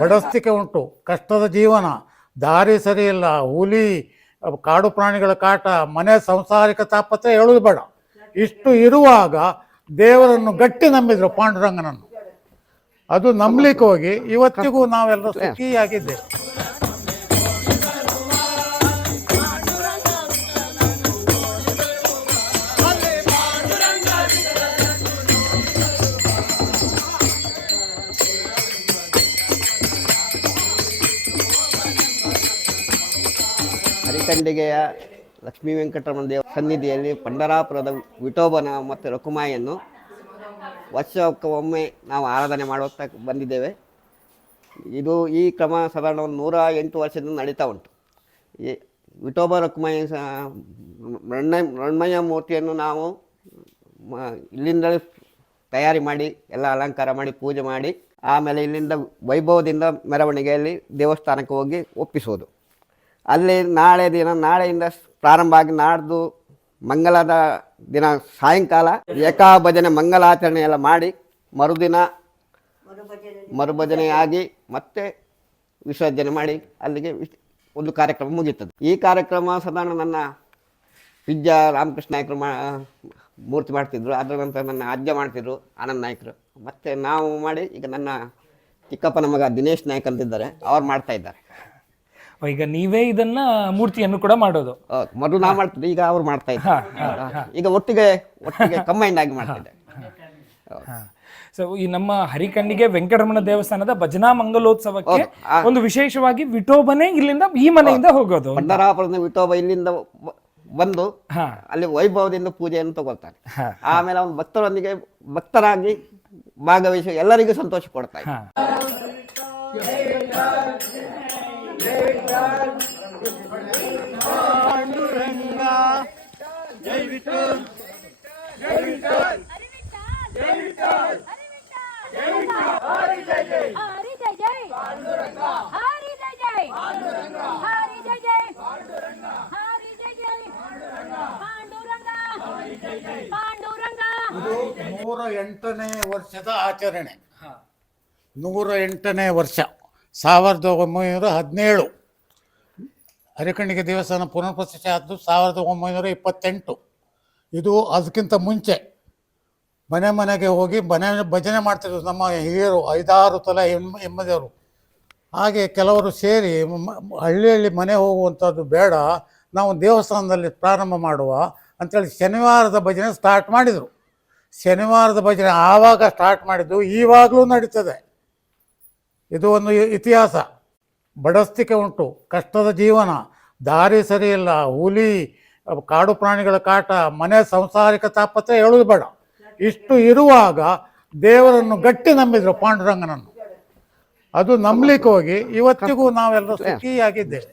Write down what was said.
ಬಡಸ್ತಿಕೆ ಉಂಟು ಕಷ್ಟದ ಜೀವನ ದಾರಿ ಸರಿಯಿಲ್ಲ ಹುಲಿ ಕಾಡು ಪ್ರಾಣಿಗಳ ಕಾಟ ಮನೆ ಸಂಸಾರಿಕ ತಾಪತ್ರೆ ಹೇಳೋದು ಬೇಡ. ಇಷ್ಟು ಇರುವಾಗ ದೇವರನ್ನು ಗಟ್ಟಿ ನಂಬಿದ್ರು ಪಾಂಡುರಂಗನನ್ನು. ಅದು ನಂಬಲಿಕ್ಕೆ ಹೋಗಿ ಇವತ್ತಿಗೂ ನಾವೆಲ್ಲ ಸುಖಿಯಾಗಿದ್ದೇವೆ. ಹರಿಕಂಡಿಗೆಯ ಲಕ್ಷ್ಮೀ ವೆಂಕಟರಮಣ ದೇವ ಸನ್ನಿಧಿಯಲ್ಲಿ ಪಂಡರಾಪುರದ ವಿಠೋಬನ ಮತ್ತು ರಕುಮಾಯಿಯನ್ನು ವರ್ಷಕ್ಕೊಮ್ಮೆ ನಾವು ಆರಾಧನೆ ಮಾಡುತ್ತಾ ಬಂದಿದ್ದೇವೆ. ಇದು ಈ ಕ್ರಮ ಸಾಧಾರಣ ಒಂದು ನೂರ ಎಂಟು ವರ್ಷದಿಂದ ನಡೀತಾ ಉಂಟು. ಈ ವಿಠೋಬ ರಕುಮಾಯಿ ಸಹ ಮೂರ್ತಿಯನ್ನು ನಾವು ಇಲ್ಲಿಂದಲೇ ತಯಾರಿ ಮಾಡಿ, ಎಲ್ಲ ಅಲಂಕಾರ ಮಾಡಿ, ಪೂಜೆ ಮಾಡಿ, ಆಮೇಲೆ ಇಲ್ಲಿಂದ ವೈಭವದಿಂದ ಮೆರವಣಿಗೆಯಲ್ಲಿ ದೇವಸ್ಥಾನಕ್ಕೆ ಹೋಗಿ ಒಪ್ಪಿಸೋದು. ಅಲ್ಲಿ ನಾಳೆ ದಿನ, ನಾಳೆಯಿಂದ ಪ್ರಾರಂಭ ಆಗಿ ನಾಡ್ದು ಮಂಗಲದ ದಿನ ಸಾಯಂಕಾಲ ಏಕಾ ಭಜನೆ ಮಂಗಲಾಚರಣೆ ಎಲ್ಲ ಮಾಡಿ ಮರುದಿನ ಮರುಭಜನೆ ಆಗಿ ಮತ್ತೆ ವಿಸರ್ಜನೆ ಮಾಡಿ ಅಲ್ಲಿಗೆ ಒಂದು ಕಾರ್ಯಕ್ರಮ ಮುಗಿಯುತ್ತದೆ. ಈ ಕಾರ್ಯಕ್ರಮ ಸಾಧಾರಣ ನನ್ನ ಪಿಜ್ಜ ರಾಮಕೃಷ್ಣ ನಾಯಕರು ಮಾ, ಮೂರ್ತಿ ಮಾಡ್ತಿದ್ರು. ಅದರ ನಂತರ ನನ್ನ ಅಜ್ಜ ಮಾಡ್ತಿದ್ರು ಆನಂದ್ ನಾಯಕರು. ಮತ್ತು ನಾವು ಮಾಡಿ ಈಗ ನನ್ನ ಚಿಕ್ಕಪ್ಪನ ಮಗ ದಿನೇಶ್ ನಾಯಕ್ ಅಂತಿದ್ದಾರೆ. ಅವ್ರು ಮಾಡ್ತಾ ಇದ್ದಾರೆ. ಈಗ ನೀವೇ ಇದನ್ನ ಮೂರ್ತಿಯನ್ನು ಕೂಡ ಮಾಡೋದು. ಹೌದು. ಮೊದಲು ನಾ ಮಾಡ್ತಿದ್ದೆ ಈಗ ಅವ್ರು ಮಾಡ್ತಾ ಇದ್ದಾರೆ. ಈಗ ಒಟ್ಟಿಗೆ ಒಟ್ಟಿಗೆ ಕಂಬೈಂಡ್ ಆಗಿ ಮಾಡ್ತಿದ್ದೆ ಸೊ ಈ ನಮ್ಮ ಹರಿಕಣ್ಣಿಗೆ ವೆಂಕಟರಮಣ ದೇವಸ್ಥಾನದ ಭಜನಾ ಮಂಗಲೋತ್ಸವಕ್ಕೆ ಒಂದು ವಿಶೇಷವಾಗಿ ವಿಠೋಬನೆ ಇಲ್ಲಿಂದ ಈ ಮನೆಯಿಂದ ಹೋಗೋದು ವಿಠೋಬ ಇಲ್ಲಿಂದ ಬ- ಬಂದು ಹಾ. ಅಲ್ಲಿ ವೈಭವದಿಂದ ಪೂಜೆಯನ್ನು ತಗೊಳ್ತಾರೆ. ಆಮೇಲೆ ಅವನು ಭಕ್ತರೊಂದಿಗೆ ಭಕ್ತರಾಗಿ ಭಾಗವಹಿಸಿ ಎಲ್ಲರಿಗೂ ಸಂತೋಷ ಕೊಡ್ತಾ ಇದ್ದಾರೆ. ಹಾ हरी जय जय हरी जय जय हरी जय जय हरी जय जय पांडुरंगा पांडुरंगा ನೂರ ಎಂಟನೇ ವರ್ಷದ ಆಚರಣೆ ನೂರ ಎಂಟನೇ ವರ್ಷ ಸಾವಿರದ ಒಂಬೈನೂರ ಹದಿನೇಳು. ಹರಿಕಣ್ಣಿಗೆ ದೇವಸ್ಥಾನ ಪುನರ್ಪ್ರತಿಷ್ಠೆ ಆದ್ದು ಸಾವಿರದ ಒಂಬೈನೂರ ಇಪ್ಪತ್ತೆಂಟು. ಇದು ಅದಕ್ಕಿಂತ ಮುಂಚೆ. ಮನೆ ಮನೆಗೆ ಹೋಗಿ ಮನೆ ಭಜನೆ ಮಾಡ್ತಿದ್ರು ನಮ್ಮ ಹಿರಿಯರು, ಐದಾರು ತಲೆ ಹೆಮ್ಮ ಹೆಮ್ಮದಿಯವರು ಹಾಗೆ ಕೆಲವರು ಸೇರಿ ಹಳ್ಳಿಯಲ್ಲಿ ಹಳ್ಳಿ ಹಳ್ಳಿ ಮನೆ ಹೋಗುವಂಥದ್ದು ಬೇಡ, ನಾವು ದೇವಸ್ಥಾನದಲ್ಲಿ ಪ್ರಾರಂಭ ಮಾಡುವ ಅಂಥೇಳಿ ಶನಿವಾರದ ಭಜನೆ ಸ್ಟಾರ್ಟ್ ಮಾಡಿದರು. ಶನಿವಾರದ ಭಜನೆ ಆವಾಗ ಸ್ಟಾರ್ಟ್ ಮಾಡಿದ್ದು, ಈವಾಗಲೂ ನಡೀತದೆ. ಇದು ಒಂದು ಇತಿಹಾಸ. ಬಡಸ್ತಿಕೆ ಉಂಟು, ಕಷ್ಟದ ಜೀವನ, ದಾರಿ ಸರಿಯಿಲ್ಲ, ಹುಲಿ, ಕಾಡು ಪ್ರಾಣಿಗಳ ಕಾಟ, ಮನೆ ಸಂಸಾರಿಕ ತಾಪತ್ರೆ ಹೇಳುವುದು ಬೇಡ. ಇಷ್ಟು ಇರುವಾಗ ದೇವರನ್ನು ಗಟ್ಟಿ ನಂಬಿದ್ರು ಪಾಂಡುರಂಗನನ್ನು. ಅದು ನಂಬಲಿಕ್ಕೆ ಹೋಗಿ ಇವತ್ತಿಗೂ ನಾವೆಲ್ಲ ಸುಖಿಯಾಗಿದ್ದೇವೆ.